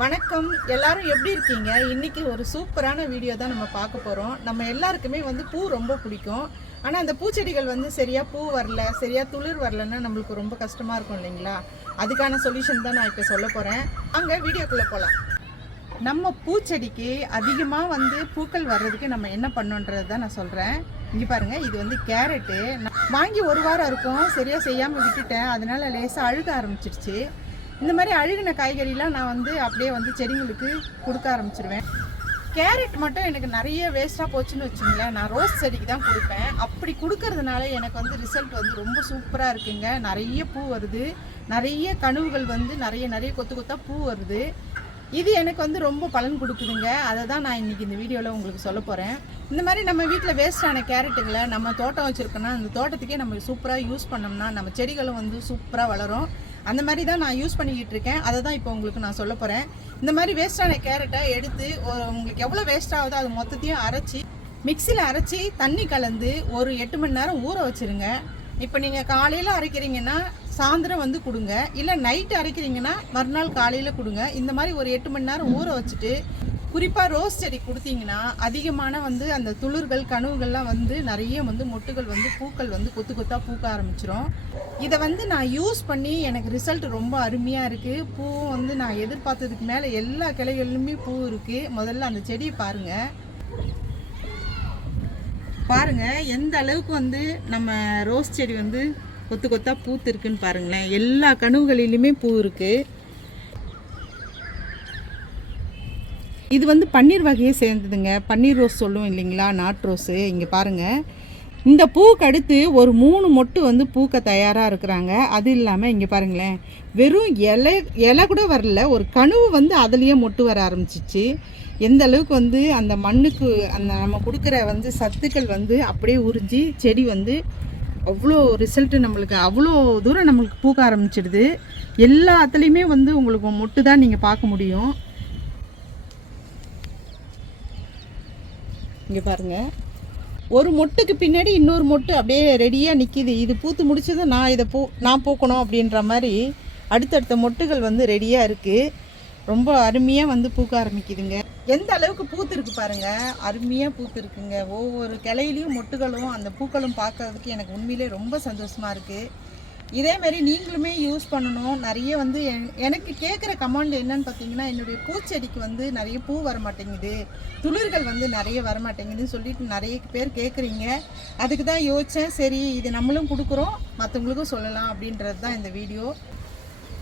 வணக்கம். எல்லாரும் எப்படி இருக்கீங்க? இன்னைக்கு ஒரு சூப்பரான வீடியோ தான் நம்ம பார்க்க போகிறோம் நம்ம எல்லாருக்குமே வந்து பூ ரொம்ப பிடிக்கும். ஆனால் அந்த பூச்செடிகள் வந்து சரியாக பூ வரல சரியாக துளிர் வரலன்னா நம்மளுக்கு ரொம்ப கஷ்டமாக இருக்கும் இல்லைங்களா? அதுக்கான சொல்யூஷன் தான் நான் இப்போ சொல்ல போகிறேன் அங்கே வீடியோக்குள்ளே போகலாம் நம்ம பூச்செடிக்கு அதிகமாக வந்து பூக்கள் வர்றதுக்கு நம்ம என்ன பண்ணோன்றது தான் நான் சொல்கிறேன் இங்கே பாருங்கள் இது வந்து கேரட்டு. நான் வாங்கி ஒரு வாரம் இருக்கும். சரியாக செய்யாமல் விட்டுட்டேன். அதனால் லேசாக அழுக ஆரம்பிச்சிருச்சு. இந்த மாதிரி அழுகின காய்கறிலாம் நான் வந்து அப்படியே வந்து செடிங்களுக்கு கொடுக்க ஆரம்பிச்சிருவேன். கேரட் மட்டும் எனக்கு நிறைய வேஸ்ட்டாக போச்சுன்னு வச்சுங்களேன். நான் ரோஸ் செடிக்கு தான் கொடுப்பேன். அப்படி கொடுக்கறதுனால எனக்கு வந்து ரிசல்ட் வந்து ரொம்ப சூப்பராக இருக்குங்க. நிறைய பூ வருது. நிறைய கனவுகள் வந்து நிறைய நிறைய கொத்து கொத்தாக பூ வருது. இது எனக்கு வந்து ரொம்ப பலன் கொடுக்குதுங்க. அதை தான் நான் இன்றைக்கி இந்த வீடியோவில் உங்களுக்கு சொல்ல போகிறேன் இந்த மாதிரி நம்ம வீட்டில் வேஸ்டான கேரட்டுகளை நம்ம தோட்டம் வச்சுருக்கோன்னா அந்த தோட்டத்துக்கே நம்ம சூப்பராக யூஸ் பண்ணோம்னா நம்ம செடிகளும் வந்து சூப்பராக வளரும். அந்த மாதிரி தான் நான் யூஸ் பண்ணிக்கிட்டு இருக்கேன். அதை தான் இப்போ உங்களுக்கு நான் சொல்ல போகிறேன் இந்த மாதிரி வேஸ்டான கேரட்டை எடுத்து உங்களுக்கு எவ்வளோ வேஸ்ட் ஆகுதோ அது மொத்தத்தையும் அரைச்சி மிக்சியில் அரைச்சி தண்ணி கலந்து ஒரு எட்டு மணி நேரம் ஊற வச்சுருங்க. இப்போ நீங்கள் காலையில் அரைக்கிறீங்கன்னா சாயந்தரம் வந்து கொடுங்க. இல்லை நைட்டு அரைக்கிறீங்கன்னா மறுநாள் காலையில் கொடுங்க. இந்த மாதிரி ஒரு எட்டு மணி நேரம் ஊற வச்சுட்டு குறிப்பாக ரோஸ் செடி கொடுத்தீங்கன்னா அதிகமான வந்து அந்த துளிர்கள் கனவுகள்லாம் வந்து நிறைய வந்து மொட்டுகள் வந்து பூக்கள் வந்து கொத்து கொத்தாக பூக்க ஆரம்பிச்சிரும். இதை வந்து நான் யூஸ் பண்ணி எனக்கு ரிசல்ட் ரொம்ப அருமையாக இருக்குது பூவும் வந்து நான் எதிர்பார்த்ததுக்கு மேலே எல்லா கிளைகளிலுமே பூ இருக்குது முதல்ல அந்த செடியை பாருங்கள் பாருங்கள் எந்த அளவுக்கு வந்து நம்ம ரோஸ் செடி வந்து கொத்து கொத்தாக பூத்து இருக்குன்னு பாருங்களேன். எல்லா கனவுகளிலுமே பூ இருக்கு. இது வந்து பன்னீர் வகையை சேர்ந்ததுங்க. பன்னீர் ரோஸ் சொல்லுவோம் இல்லைங்களா? நாட்டு ரோஸு. இங்கே பாருங்கள் இந்த பூக்கு அடுத்து ஒரு மூணு மொட்டு வந்து பூக்க தயாராக இருக்கிறாங்க. அது இல்லாமல் இங்கே பாருங்களேன். வெறும் இலை இலை கூட வரல. ஒரு கனவு வந்து அதுலேயே மொட்டு வர ஆரம்பிச்சிச்சு. எந்த அளவுக்கு வந்து அந்த மண்ணுக்கு அந்த நம்ம கொடுக்குற வந்து சத்துக்கள் வந்து அப்படியே உறிஞ்சி செடி வந்து அவ்வளோ ரிசல்ட்டு நம்மளுக்கு அவ்வளோ தூரம் நம்மளுக்கு பூக்க ஆரம்பிச்சிடுது. எல்லாத்துலேயுமே வந்து உங்களுக்கு மொட்டு தான் நீங்கள் பார்க்க முடியும். இங்கே பாருங்கள் ஒரு மொட்டுக்கு பின்னாடி இன்னொரு மொட்டு அப்படியே ரெடியாக நிற்கிது இது பூத்து முடிச்சதும் நான் இதை பூ நான் பூக்கணும் அப்படின்ற மாதிரி அடுத்தடுத்த மொட்டுகள் வந்து ரெடியாக இருக்குது ரொம்ப அருமையாக வந்து பூக்க ஆரம்பிக்குதுங்க. எந்த அளவுக்கு பூத்துருக்கு பாருங்கள் அருமையாக பூத்துருக்குங்க. ஒவ்வொரு கிளையிலையும் மொட்டுகளும் அந்த பூக்களும் பார்க்கறதுக்கு எனக்கு உண்மையிலே ரொம்ப சந்தோஷமாக இருக்குது இதேமாரி நீங்களுமே யூஸ் பண்ணணும். நிறைய வந்து என்- எனக்கு கேட்குற கமாண்ட் என்னன்னு பார்த்தீங்கன்னா என்னுடைய பூச்செடிக்கு வந்து நிறைய பூ வர மாட்டேங்குது துளிர்கள் வந்து நிறைய வர மாட்டேங்குதுன்னு சொல்லிட்டு நிறைய பேர் கேட்குறீங்க அதுக்கு தான் யோசித்தேன் சரி இது நம்மளும் கொடுக்குறோம். மற்றவங்களுக்கும் சொல்லலாம் அப்படின்றது தான் இந்த வீடியோ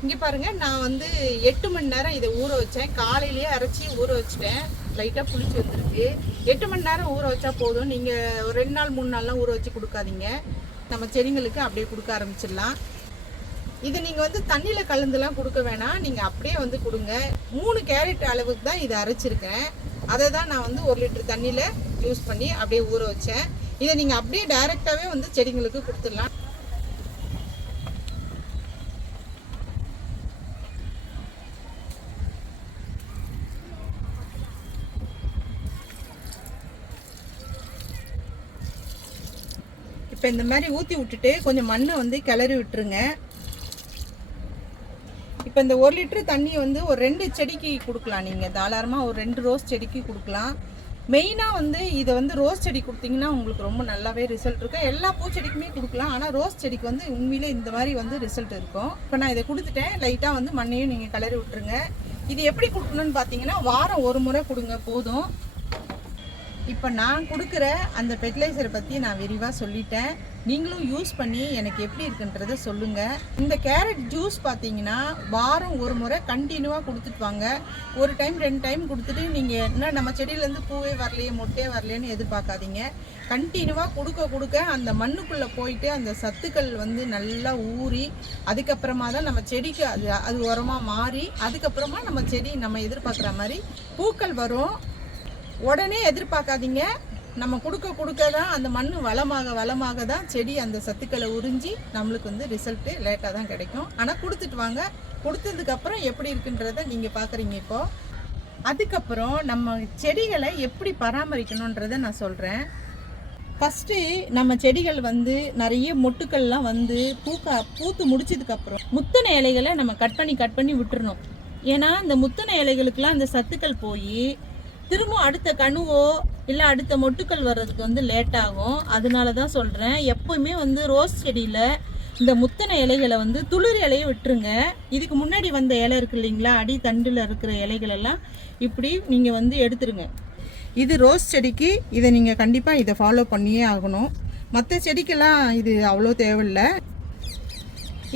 இங்கே பாருங்க நான் வந்து எட்டு மணி நேரம் இதை ஊற வச்சேன். காலையிலேயே அரைச்சி ஊற வச்சுட்டேன். லைட்டாக புளிச்சு வந்துருக்கு. எட்டு மணி நேரம் ஊற வச்சா போதும். நீங்கள் ஒரு ரெண்டு நாள் மூணு நாள்லாம் ஊற வச்சு கொடுக்காதீங்க. நம்ம செடிங்களுக்கு அப்படியே கொடுக்க ஆரம்பிச்சிடலாம். இது நீங்கள் வந்து தண்ணியில் கலந்துலாம் கொடுக்க வேணாம். நீங்கள் அப்படியே வந்து கொடுங்க. மூணு கேரட் அளவுக்கு தான் இதை அரைச்சிருக்கேன். அதை தான் நான் வந்து ஒரு லிட்டர் தண்ணியில் யூஸ் பண்ணி அப்படியே ஊற வச்சேன். இதை நீங்கள் அப்படியே டைரெக்டாகவே வந்து செடிங்களுக்கு கொடுத்துடலாம். இப்போ இந்த மாதிரி ஊற்றி விட்டுட்டு கொஞ்சம் மண்ணை வந்து கிளறி விட்டுருங்க. இப்போ இந்த ஒரு லிட்டரு தண்ணி வந்து ஒரு ரெண்டு செடிக்கு கொடுக்கலாம் நீங்கள் தாராளமாக ஒரு ரெண்டு ரோஸ் செடிக்கு கொடுக்கலாம். மெயினாக வந்து இதை வந்து ரோஸ் செடி கொடுத்தீங்கன்னா உங்களுக்கு ரொம்ப நல்லாவே ரிசல்ட் இருக்கும். எல்லா பூச்செடிக்குமே கொடுக்கலாம். ஆனால் ரோஸ் செடிக்கு வந்து உண்மையிலே இந்த மாதிரி வந்து ரிசல்ட் இருக்கும். இப்போ நான் இதை கொடுத்துட்டேன். லைட்டாக வந்து மண்ணையும் நீங்கள் கிளறி விட்டுருங்க. இது எப்படி கொடுக்கணும்னு பார்த்தீங்கன்னா வாரம் ஒரு முறை கொடுங்க போதும். இப்போ நான் கொடுக்குற அந்த ஃபெர்டிலைசரை பற்றி நான் விரிவாக சொல்லிட்டேன். நீங்களும் யூஸ் பண்ணி எனக்கு எப்படி இருக்குன்றத சொல்லுங்கள் இந்த கேரட் ஜூஸ் பார்த்தீங்கன்னா வாரம் ஒரு முறை கண்டினியூவாக கொடுத்துட்டு வாங்க. ஒரு டைம் ரெண்டு டைம் கொடுத்துட்டு நீங்கள் என்ன நம்ம செடியிலேருந்து பூவே வரலையே மொட்டே வரலையேன்னு எதிர்பார்க்காதீங்க. கண்டினியூவாக கொடுக்க கொடுக்க அந்த மண்ணுக்குள்ளே போயிட்டு அந்த சத்துக்கள் வந்து நல்லா ஊறி அதுக்கப்புறமா தான் நம்ம செடிக்கு அது அது உரமாக மாறி அதுக்கப்புறமா நம்ம செடி நம்ம எதிர்பார்க்குற மாதிரி பூக்கள் வரும். உடனே எதிர்பார்க்காதீங்க. நம்ம கொடுக்க கொடுக்க தான் அந்த மண் வளமாக வளமாக தான் செடி அந்த சத்துக்களை உறிஞ்சி நம்மளுக்கு வந்து ரிசல்ட்டு லேட்டாக தான் கிடைக்கும். ஆனால் கொடுத்துட்டு வாங்க. கொடுத்ததுக்கப்புறம் எப்படி இருக்குன்றத நீங்கள் பார்க்குறீங்க இப்போது அதுக்கப்புறம் நம்ம செடிகளை எப்படி பராமரிக்கணுன்றதை நான் சொல்கிறேன் ஃபஸ்ட்டு நம்ம செடிகள் வந்து நிறைய மொட்டுக்கள்லாம் வந்து பூக்க பூத்து முடிச்சதுக்கப்புறம் முத்தின இலைகளை நம்ம கட் பண்ணி கட் பண்ணி விட்டுறணும். ஏன்னா இந்த முத்தின இலைகளுக்கெல்லாம் அந்த சத்துக்கள் போய் திரும்ப அடுத்த கணுவோ இல்லை அடுத்த மொட்டுக்கள் வர்றதுக்கு வந்து லேட் ஆகும். அதனால தான் சொல்கிறேன் எப்போவுமே வந்து ரோஸ் செடியில் இந்த முத்தனை இலைகளை வந்து துளிர் இலையை விட்டுருங்க. இதுக்கு முன்னாடி வந்த இலை இருக்கு இல்லைங்களா? அடி தண்டில் இருக்கிற இலைகள் எல்லாம் இப்படி நீங்கள் வந்து எடுத்துருங்க. இது ரோஸ் செடிக்கு இதை நீங்கள் கண்டிப்பாக இதை ஃபாலோ பண்ணியே ஆகணும். மற்ற செடிக்கெல்லாம் இது அவ்வளோ தேவையில்லை.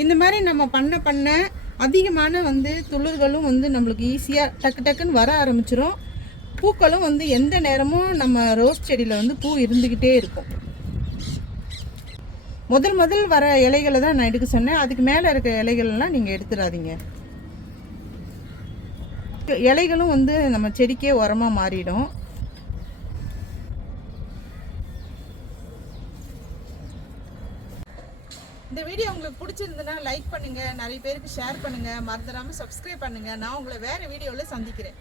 இந்த மாதிரி நம்ம பண்ண பண்ண அதிகமான வந்து துளிர்களும் வந்து நம்மளுக்கு ஈஸியாக டக்கு டக்குன்னு வர ஆரம்பிச்சிடும் பூக்களும் வந்து எந்த நேரமும் நம்ம ரோஸ் செடியில் வந்து பூ இருந்துக்கிட்டே இருக்கும். முதல் முதல் வர இலைகளை தான் நான் எடுக்க சொன்னேன். அதுக்கு மேலே இருக்க இலைகள்லாம் நீங்கள் எடுத்துடாதீங்க. இலைகளும் வந்து நம்ம செடிக்கே உரமாக மாறிடும். இந்த வீடியோ உங்களுக்கு பிடிச்சிருந்ததுன்னா லைக் பண்ணுங்கள் நிறைய பேருக்கு ஷேர் பண்ணுங்கள் மறந்துடாமல் சப்ஸ்கிரைப் பண்ணுங்கள் நான் உங்களை வேறு வீடியோவில் சந்திக்கிறேன்.